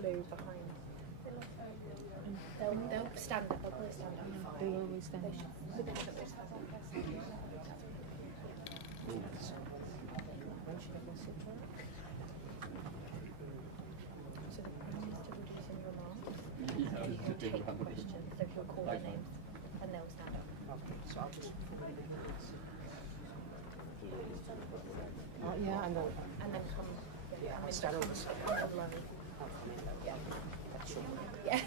blue behind. They'll stand up. They'll probably stand up. They always stand up. With their head up, they stand up. So the Prime Minister will do some remarks. He'll take the questions, so he'll call their names, and they'll stand up. Yeah, and then come. Start over. Yeah. Yeah.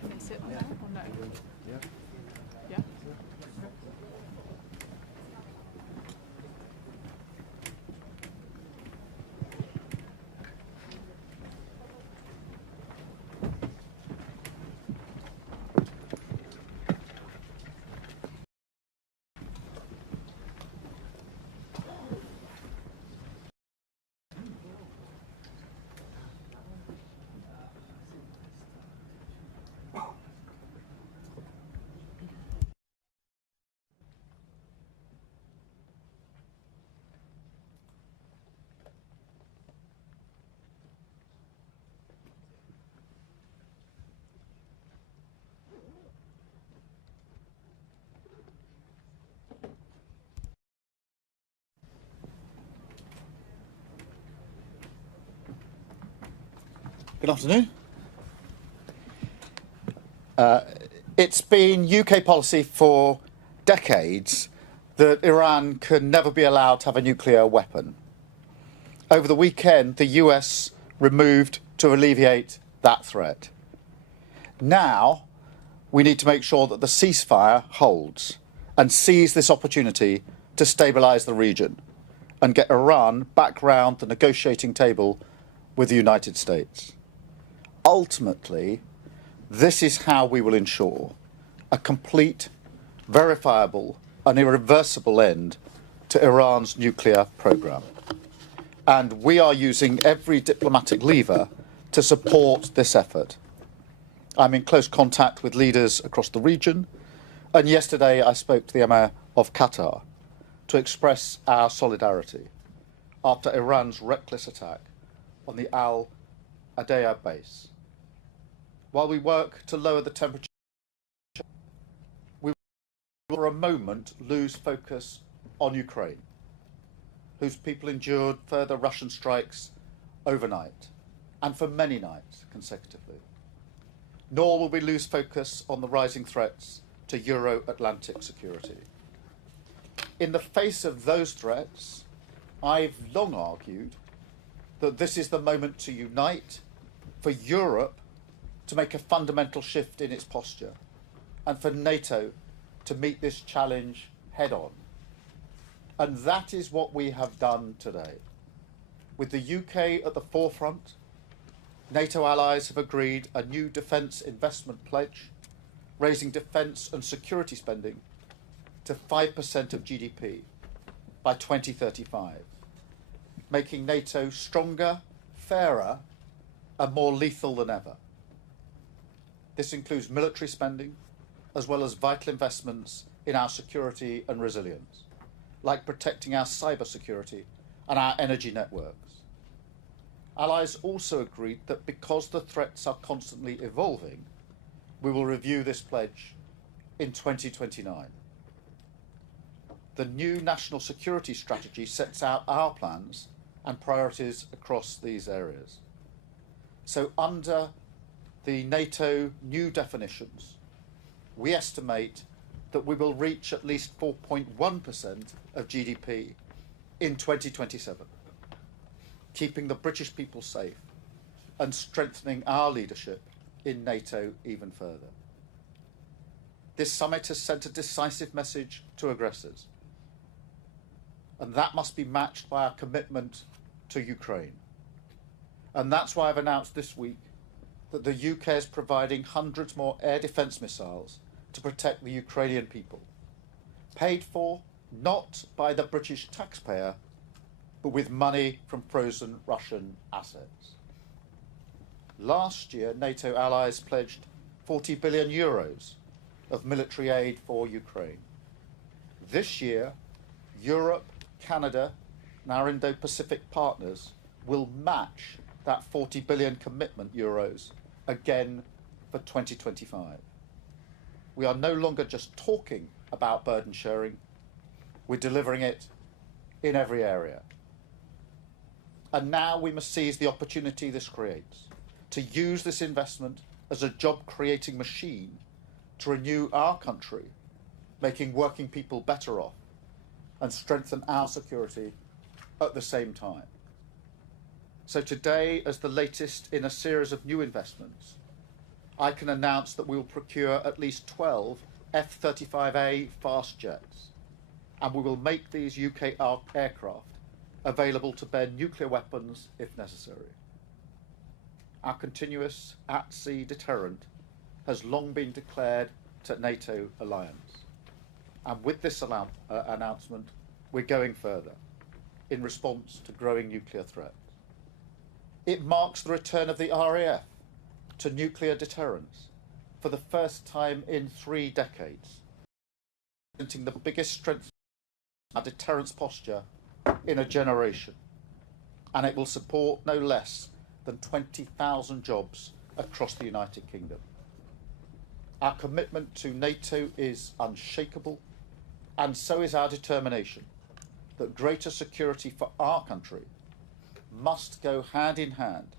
Can they sit on there or no? Yeah. Yeah. Good afternoon. It's been UK policy for decades that Iran can never be allowed to have a nuclear weapon. Over the weekend, the US removed to alleviate that threat. Now, we need to make sure that the ceasefire holds and seize this opportunity to stabilise the region and get Iran back round the negotiating table with the United States. Ultimately, this is how we will ensure a complete, verifiable and irreversible end to Iran's nuclear programme. And we are using every diplomatic lever to support this effort. I'm in close contact with leaders across the region, and yesterday I spoke to the Emir of Qatar to express our solidarity after Iran's reckless attack on the Al Adaya base. While we work to lower the temperature, we will for a moment lose focus on Ukraine, whose people endured further Russian strikes overnight and for many nights consecutively. Nor will we lose focus on the rising threats to Euro-Atlantic security. In the face of those threats, I've long argued that this is the moment to unite, for Europe to make a fundamental shift in its posture, and for NATO to meet this challenge head on. And that is what we have done today. With the UK at the forefront, NATO allies have agreed a new defence investment pledge, raising defence and security spending to 5% of GDP by 2035, making NATO stronger, fairer, and more lethal than ever. This includes military spending, as well as vital investments in our security and resilience, like protecting our cyber security and our energy networks. Allies also agreed that because the threats are constantly evolving, we will review this pledge in 2029. The new national security strategy sets out our plans and priorities across these areas. So under the NATO new definitions, we estimate that we will reach at least 4.1% of GDP in 2027, keeping the British people safe and strengthening our leadership in NATO even further. This summit has sent a decisive message to aggressors, and that must be matched by our commitment to Ukraine. And that's why I've announced this week that the UK is providing hundreds more air defence missiles to protect the Ukrainian people, paid for not by the British taxpayer, but with money from frozen Russian assets. Last year, NATO allies pledged 40 billion euros of military aid for Ukraine. This year, Europe, Canada, and our Indo-Pacific partners will match that 40 billion commitment euros again for 2025. We are no longer just talking about burden sharing, we're delivering it in every area. And now we must seize the opportunity this creates to use this investment as a job-creating machine to renew our country, making working people better off and strengthen our security at the same time. So today, as the latest in a series of new investments, I can announce that we will procure at least 12 F-35A fast jets, and we will make these UK aircraft available to bear nuclear weapons if necessary. Our continuous at-sea deterrent has long been declared to NATO alliance. And with this announcement, we're going further in response to growing nuclear threats. It marks the return of the RAF to nuclear deterrence for the first time in 3 decades, presenting the biggest strength of our deterrence posture in a generation. And it will support no less than 20,000 jobs across the United Kingdom. Our commitment to NATO is unshakable, and so is our determination that greater security for our country must go hand in hand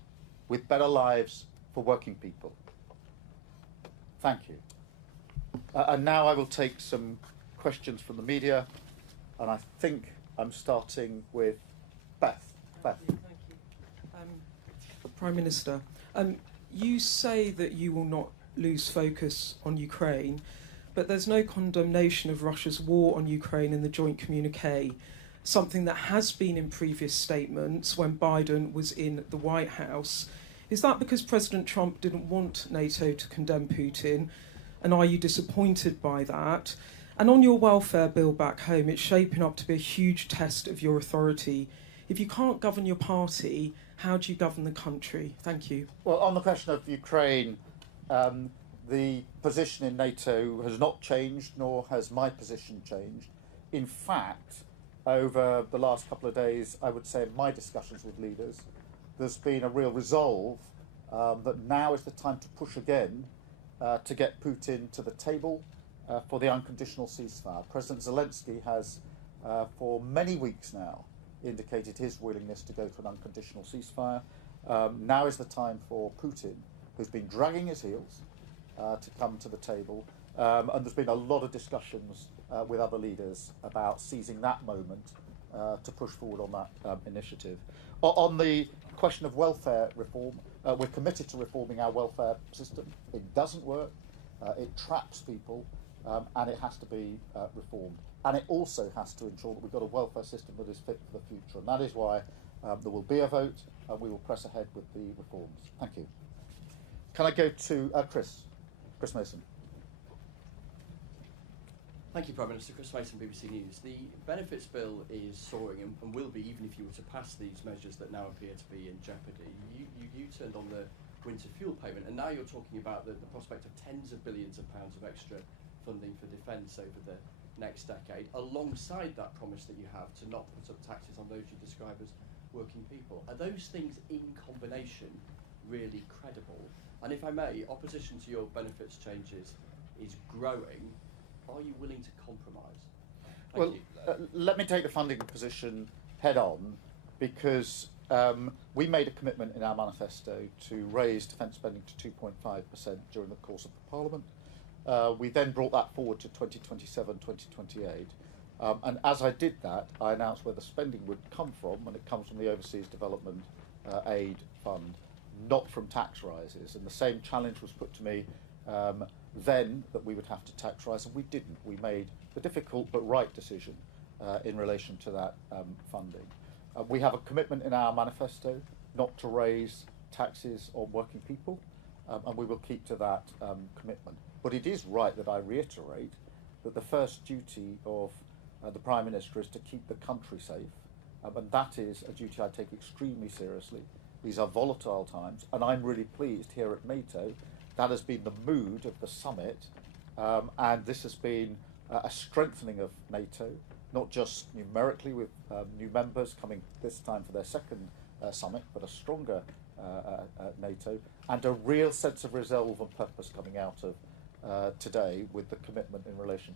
with better lives for working people. Thank you. And now I will take some questions from the media, and I think I'm starting with Beth. Beth. Thank you. Prime Minister, you say that you will not lose focus on Ukraine, but there's no condemnation of Russia's war on Ukraine in the joint communique, something that has been in previous statements when Biden was in the White House. Is that because President Trump didn't want NATO to condemn Putin? And are you disappointed by that? And on your welfare bill back home, it's shaping up to be a huge test of your authority. If you can't govern your party, how do you govern the country? Thank you. Well, on the question of Ukraine, the position in NATO has not changed, nor has my position changed. In fact, over the last couple of days, I would say in my discussions with leaders, there's been a real resolve that now is the time to push again to get Putin to the table for the unconditional ceasefire. President Zelensky has, for many weeks now, indicated his willingness to go to an unconditional ceasefire. Now is the time for Putin, who's been dragging his heels, to come to the table. And there's been a lot of discussions with other leaders about seizing that moment to push forward on that initiative. On the question of welfare reform, we're committed to reforming our welfare system. It doesn't work, it traps people, and it has to be reformed. And it also has to ensure that we've got a welfare system that is fit for the future. And that is why there will be a vote, and we will press ahead with the reforms. Thank you. Can I go to Chris Mason? Thank you, Prime Minister. Chris Mason, BBC News. The benefits bill is soaring and will be, even if you were to pass these measures that now appear to be in jeopardy. You turned on the winter fuel payment, and now you're talking about the prospect of tens of billions of pounds of extra funding for defence over the next decade, alongside that promise that you have to not put up taxes on those you describe as working people. Are those things in combination really credible? And if I may, opposition to your benefits changes is growing. Are you willing to compromise? Thank you. Let me take the funding position head on, because we made a commitment in our manifesto to raise defence spending to 2.5% during the course of the Parliament. We then brought that forward to 2027, 2028. And as I did that, I announced where the spending would come from, and it comes from the Overseas Development Aid Fund, not from tax rises. And the same challenge was put to me then, that we would have to tax rise, and we didn't. We made the difficult but right decision in relation to that funding. We have a commitment in our manifesto not to raise taxes on working people, and we will keep to that commitment. But it is right that I reiterate that the first duty of the Prime Minister is to keep the country safe, and that is a duty I take extremely seriously. These are volatile times, and I'm really pleased here at NATO that has been the mood of the summit, And this has been a strengthening of NATO, not just numerically with new members coming this time for their second summit, but a stronger NATO, and a real sense of resolve and purpose coming out of today with the commitment in relation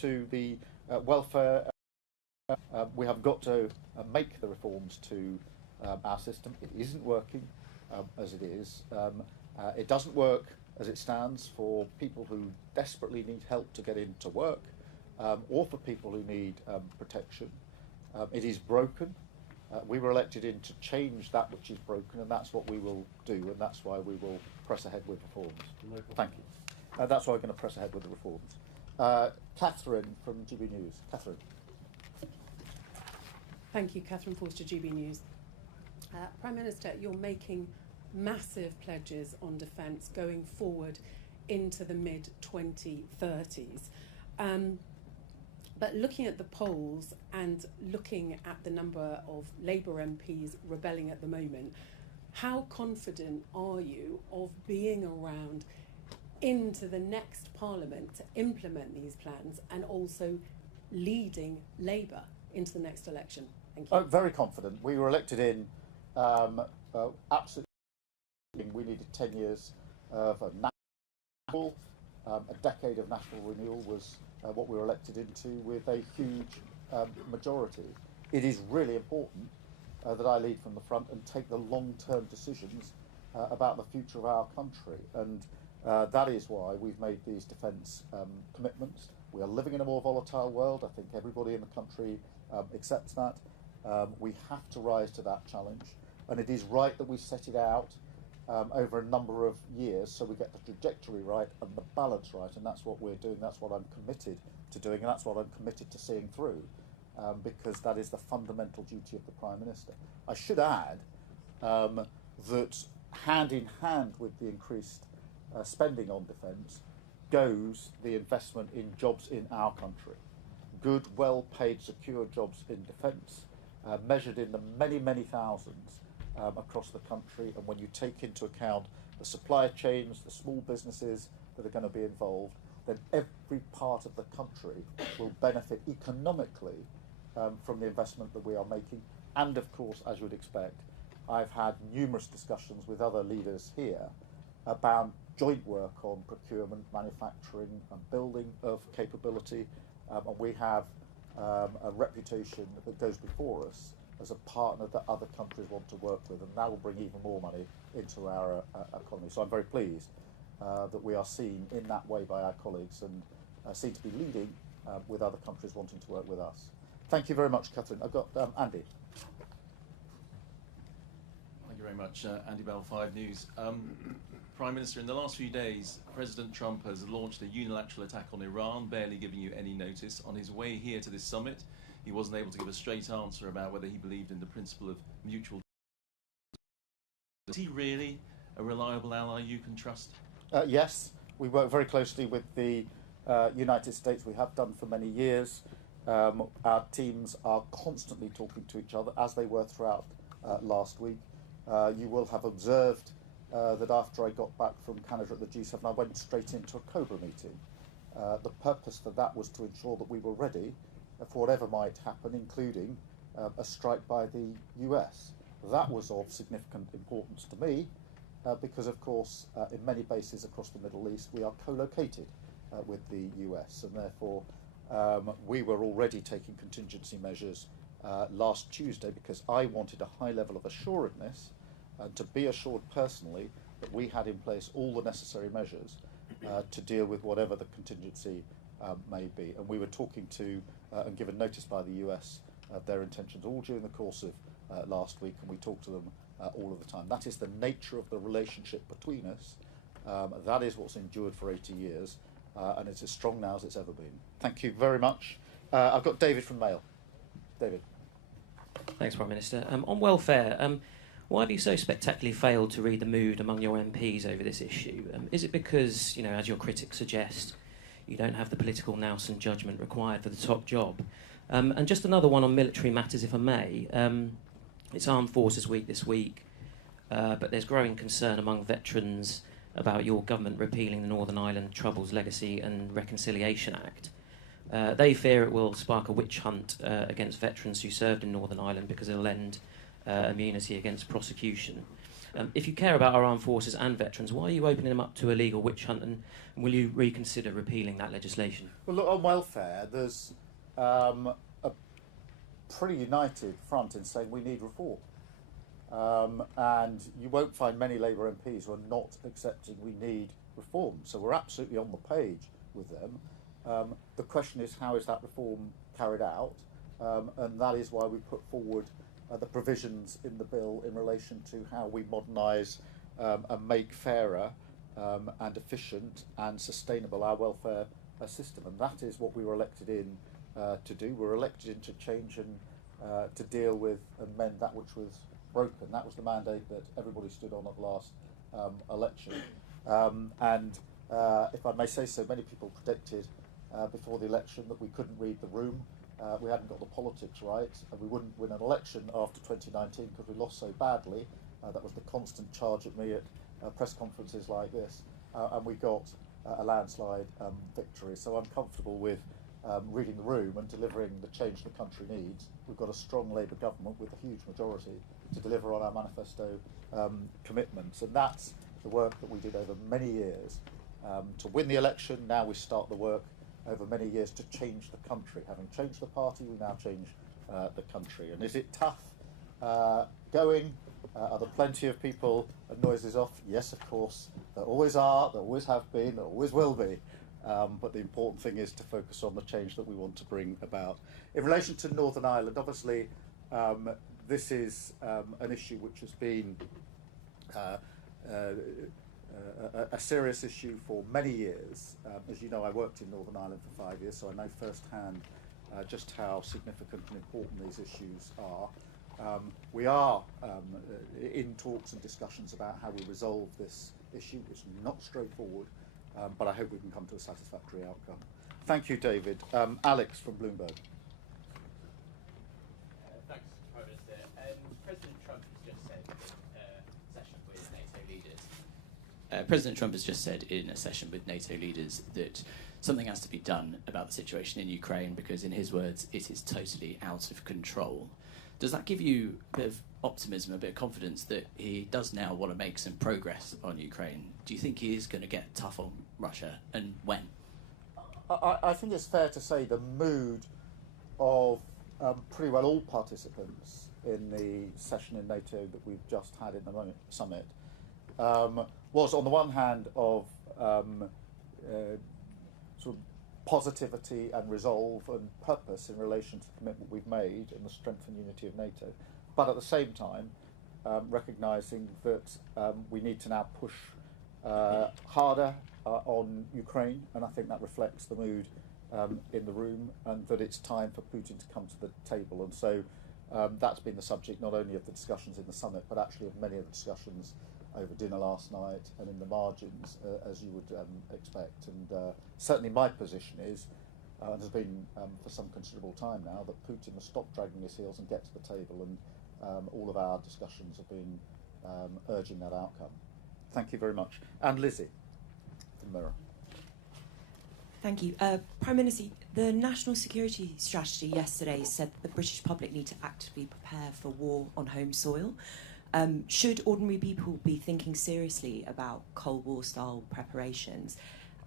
to the welfare. We have got to make the reforms to our system. It isn't working as it is. It doesn't work as it stands for people who desperately need help to get into work, or for people who need protection. It is broken. We were elected in to change that which is broken, and that's what we will do, and that's why we will press ahead with reforms. Thank you. That's why we're going to press ahead with the reforms. Catherine from GB News. Catherine. Thank you, Catherine Forster, GB News. Prime Minister, you're making massive pledges on defence going forward into the mid-2030s. But looking at the polls and looking at the number of Labour MPs rebelling at the moment, how confident are you of being around into the next Parliament to implement these plans and also leading Labour into the next election? Thank you. Very confident. We were elected in absolutely. We needed 10 years of a national, a decade of national renewal was what we were elected into with a huge majority. It is really important that I lead from the front and take the long-term decisions about the future of our country, and that is why we've made these defence commitments. We are living in a more volatile world. I think everybody in the country accepts that. We have to rise to that challenge, and it is right that we set it out over a number of years so we get the trajectory right and the balance right, and that's what we're doing. That's what I'm committed to doing, and that's what I'm committed to seeing through, because that is the fundamental duty of the Prime Minister. I should add that hand in hand with the increased spending on defence goes the investment in jobs in our country. Good, well-paid, secure jobs in defence, measured in the many, many thousands across the country, and when you take into account the supply chains, the small businesses that are going to be involved, then every part of the country will benefit economically from the investment that we are making. And of course, as you would expect, I've had numerous discussions with other leaders here about joint work on procurement, manufacturing and building of capability, and we have a reputation that goes before us as a partner that other countries want to work with, and that will bring even more money into our economy. So I'm very pleased that we are seen in that way by our colleagues and seem to be leading with other countries wanting to work with us. Thank you very much, Catherine. I've got Andy. Thank you very much. Andy Bell, 5 News. Prime Minister, in the last few days, President Trump has launched a unilateral attack on Iran, barely giving you any notice. On his way here to this summit, he wasn't able to give a straight answer about whether he believed in the principle of mutual. Is he really a reliable ally you can trust? Yes, we work very closely with the United States. We have done for many years. Our teams are constantly talking to each other, as they were throughout last week. You will have observed that after I got back from Canada at the G7, I went straight into a COBRA meeting. The purpose for that was to ensure that we were ready for whatever might happen, including a strike by the US. That was of significant importance to me because, of course, in many bases across the Middle East, we are co-located with the US, and therefore we were already taking contingency measures last Tuesday because I wanted a high level of assuredness and to be assured personally that we had in place all the necessary measures to deal with whatever the contingency may be. And we were talking to and given notice by the US of their intentions all during the course of last week, and we talked to them all of the time. That is the nature of the relationship between us. That is what's endured for 80 years, and it's as strong now as it's ever been. Thank you very much. I've got David from Mail. David. Thanks, Prime Minister. On welfare, why have you so spectacularly failed to read the mood among your MPs over this issue? Is it because, you know, as your critics suggest, you don't have the political nous and judgment required for the top job? And just another one on military matters, if I may. It's Armed Forces Week this week, but there's growing concern among veterans about your government repealing the Northern Ireland Troubles Legacy and Reconciliation Act. They fear it will spark a witch hunt against veterans who served in Northern Ireland because it'll end immunity against prosecution. If you care about our armed forces and veterans, why are you opening them up to a legal witch hunt, and will you reconsider repealing that legislation? Well, look, on welfare, there's a pretty united front in saying we need reform. And you won't find many Labour MPs who are not accepting we need reform. So we're absolutely on the page with them. The question is, how is that reform carried out? And that is why we put forward the provisions in the bill in relation to how we modernise and make fairer and efficient and sustainable our welfare system. And that is what we were elected in to do. We were elected in to change and to deal with and mend that which was broken. That was the mandate that everybody stood on at the last election. If I may say so, many people predicted before the election that we couldn't read the room. We hadn't got the politics right, and we wouldn't win an election after 2019 because we lost so badly. That was the constant charge at me at press conferences like this, and we got a landslide victory. So I'm comfortable with reading the room and delivering the change the country needs. We've got a strong Labour government with a huge majority to deliver on our manifesto commitments, and that's the work that we did over many years to win the election. Now we start the work over many years to change the country. Having changed the party, we now change the country. And is it tough going? Are there plenty of people and noises off? Yes, of course. There always are, there always have been, there always will be. But the important thing is to focus on the change that we want to bring about. In relation to Northern Ireland, obviously, this is an issue which has been a serious issue for many years. As you know, I worked in Northern Ireland for 5 years, so I know firsthand just how significant and important these issues are. We are in talks and discussions about how we resolve this issue. It's not straightforward, but I hope we can come to a satisfactory outcome. Thank you, David. Alex from Bloomberg. Thanks, Prime Minister. President Trump has just said in a session with NATO leaders. President Trump has just said in a session with NATO leaders that something has to be done about the situation in Ukraine because, in his words, it is totally out of control. Does that give you a bit of optimism, a bit of confidence that he does now want to make some progress on Ukraine? Do you think he is going to get tough on Russia, and when? I think it's fair to say the mood of pretty well all participants in the session in NATO that we've just had in the summit was, on the one hand, of sort of positivity and resolve and purpose in relation to the commitment we've made and the strength and unity of NATO, but at the same time recognising that we need to now push harder on Ukraine, and I think that reflects the mood in the room, and that it's time for Putin to come to the table. And so that's been the subject not only of the discussions in the summit, but actually of many of the discussions over dinner last night and in the margins, as you would expect. And certainly my position is, and has been for some considerable time now, that Putin must stop dragging his heels and get to the table, and all of our discussions have been urging that outcome. Thank you very much. And Lizzie, from Mirror. Thank you. Prime Minister, the National Security Strategy yesterday said that the British public need to actively prepare for war on home soil. Should ordinary people be thinking seriously about Cold War style preparations?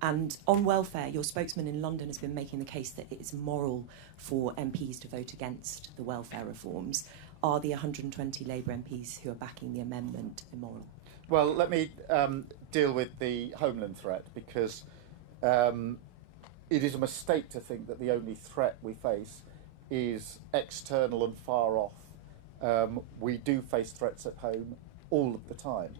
And on welfare, your spokesman in London has been making the case that it is moral for MPs to vote against the welfare reforms. Are the 120 Labour MPs who are backing the amendment immoral? Well, let me deal with the homeland threat, because it is a mistake to think that the only threat we face is external and far off. We do face threats at home all of the time.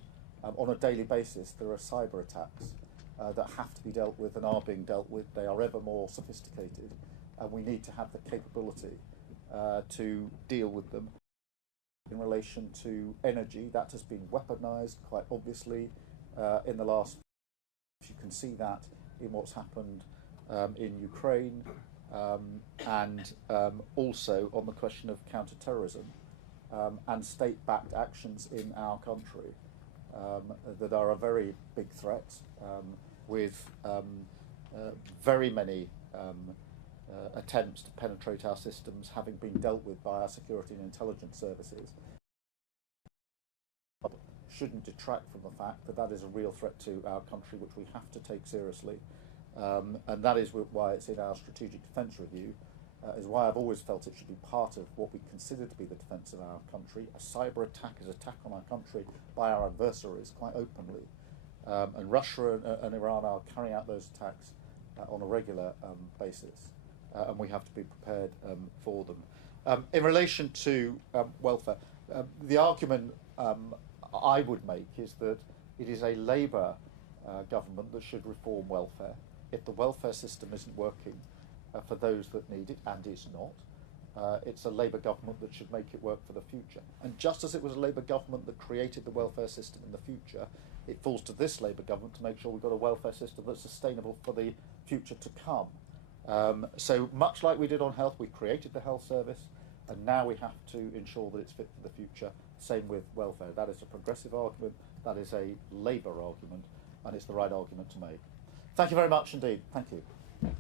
On a daily basis, there are cyber attacks that have to be dealt with and are being dealt with. They are ever more sophisticated, and we need to have the capability to deal with them. In relation to energy, that has been weaponised quite obviously in the last. You can see that in what's happened in Ukraine, and also on the question of counter-terrorism and state-backed actions in our country. that are a very big threat, with very many attempts to penetrate our systems having been dealt with by our security and intelligence services, shouldn't detract from the fact that that is a real threat to our country, which we have to take seriously. And that is why it's in our strategic defence review, is why I've always felt it should be part of what we consider to be the defence of our country. A cyber attack is an attack on our country by our adversaries quite openly. And Russia and Iran are carrying out those attacks on a regular basis. And we have to be prepared for them. In relation to welfare, the argument I would make is that it is a Labour government that should reform welfare. If the welfare system isn't working for those that need it, and is not, it's a Labour government that should make it work for the future. And just as it was a Labour government that created the welfare system in the future, it falls to this Labour government to make sure we've got a welfare system that's sustainable for the future to come. So much like we did on health, we created the health service, and now we have to ensure that it's fit for the future. Same with welfare. That is a progressive argument, that is a Labour argument, and it's the right argument to make. Thank you very much indeed. Thank you. Yeah.